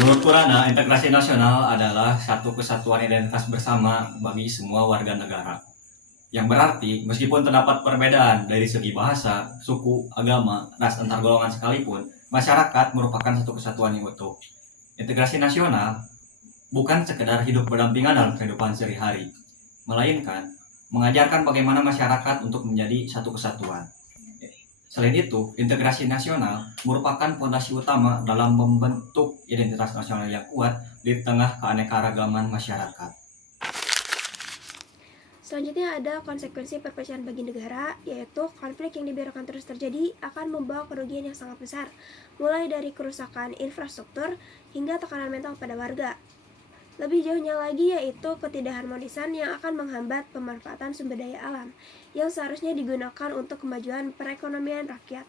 Menurut Purana, integrasi nasional adalah satu kesatuan identitas bersama bagi semua warga negara. Yang berarti, meskipun terdapat perbedaan dari segi bahasa, suku, agama, ras antar golongan sekalipun, masyarakat merupakan satu kesatuan yang utuh. Integrasi nasional bukan sekedar hidup berdampingan dalam kehidupan sehari-hari, melainkan mengajarkan bagaimana masyarakat untuk menjadi satu kesatuan. Selain itu, integrasi nasional merupakan fondasi utama dalam membentuk identitas nasional yang kuat di tengah keanekaragaman masyarakat. Selanjutnya ada konsekuensi perpecahan bagi negara, yaitu konflik yang dibiarkan terus terjadi akan membawa kerugian yang sangat besar, mulai dari kerusakan infrastruktur hingga tekanan mental pada warga. Lebih jauhnya lagi yaitu ketidakharmonisan yang akan menghambat pemanfaatan sumber daya alam yang seharusnya digunakan untuk kemajuan perekonomian rakyat.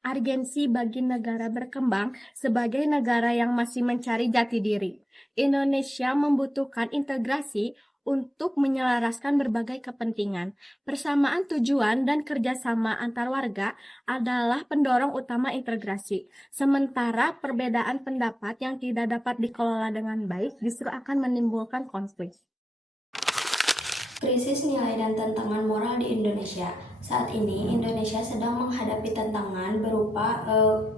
Urgensi bagi negara berkembang sebagai negara yang masih mencari jati diri. Indonesia membutuhkan integrasi untuk menyelaraskan berbagai kepentingan. Persamaan tujuan dan kerjasama antar warga adalah pendorong utama integrasi. Sementara perbedaan pendapat yang tidak dapat dikelola dengan baik justru akan menimbulkan konflik. Krisis nilai dan tantangan moral di Indonesia. Saat ini, Indonesia sedang menghadapi tantangan berupa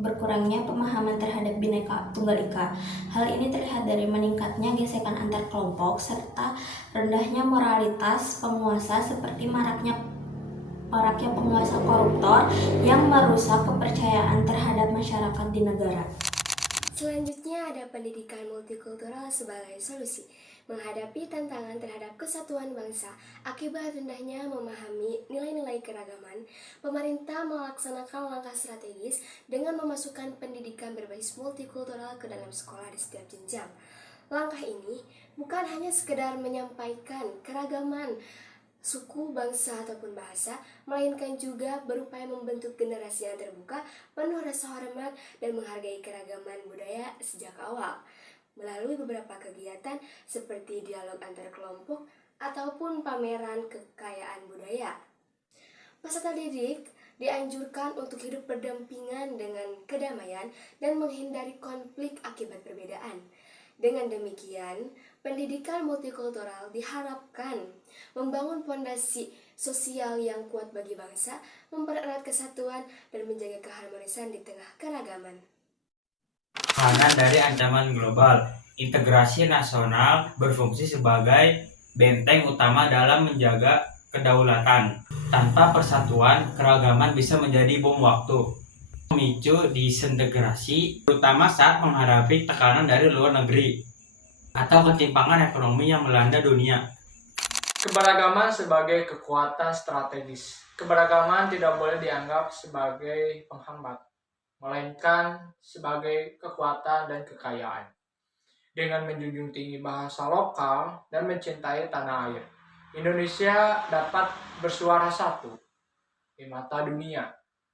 berkurangnya pemahaman terhadap Bhinneka Tunggal Ika. Hal ini terlihat dari meningkatnya gesekan antar kelompok serta rendahnya moralitas penguasa seperti maraknya penguasa koruptor yang merusak kepercayaan terhadap masyarakat di negara. Selanjutnya ada pendidikan multikultural sebagai solusi menghadapi tantangan terhadap kesatuan bangsa akibat rendahnya memahami nilai-nilai keragaman. Pemerintah melaksanakan langkah strategis dengan memasukkan pendidikan berbasis multikultural ke dalam sekolah di setiap jenjang. Langkah ini bukan hanya sekedar menyampaikan keragaman suku, bangsa, ataupun bahasa, melainkan juga berupaya membentuk generasi yang terbuka, penuh rasa hormat, dan menghargai keragaman budaya sejak awal. Melalui beberapa kegiatan seperti dialog antar kelompok ataupun pameran kekayaan budaya. Peserta didik dianjurkan untuk hidup berdampingan dengan kedamaian dan menghindari konflik akibat perbedaan. Dengan demikian, pendidikan multikultural diharapkan membangun fondasi sosial yang kuat bagi bangsa, mempererat kesatuan, dan menjaga keharmonisan di tengah keragaman. Pertahanan dari ancaman global. Integrasi nasional berfungsi sebagai benteng utama dalam menjaga kedaulatan. Tanpa persatuan, keragaman bisa menjadi bom waktu. Memicu disintegrasi, terutama saat menghadapi tekanan dari luar negeri atau ketimpangan ekonomi yang melanda dunia. Keberagaman sebagai kekuatan strategis. Keberagaman tidak boleh dianggap sebagai penghambat, melainkan sebagai kekuatan dan kekayaan. Dengan menjunjung tinggi bahasa lokal dan mencintai tanah air, Indonesia dapat bersuara satu di mata dunia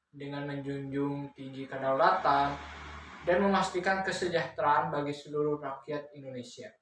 dengan menjunjung tinggi kedaulatan dan memastikan kesejahteraan bagi seluruh rakyat Indonesia.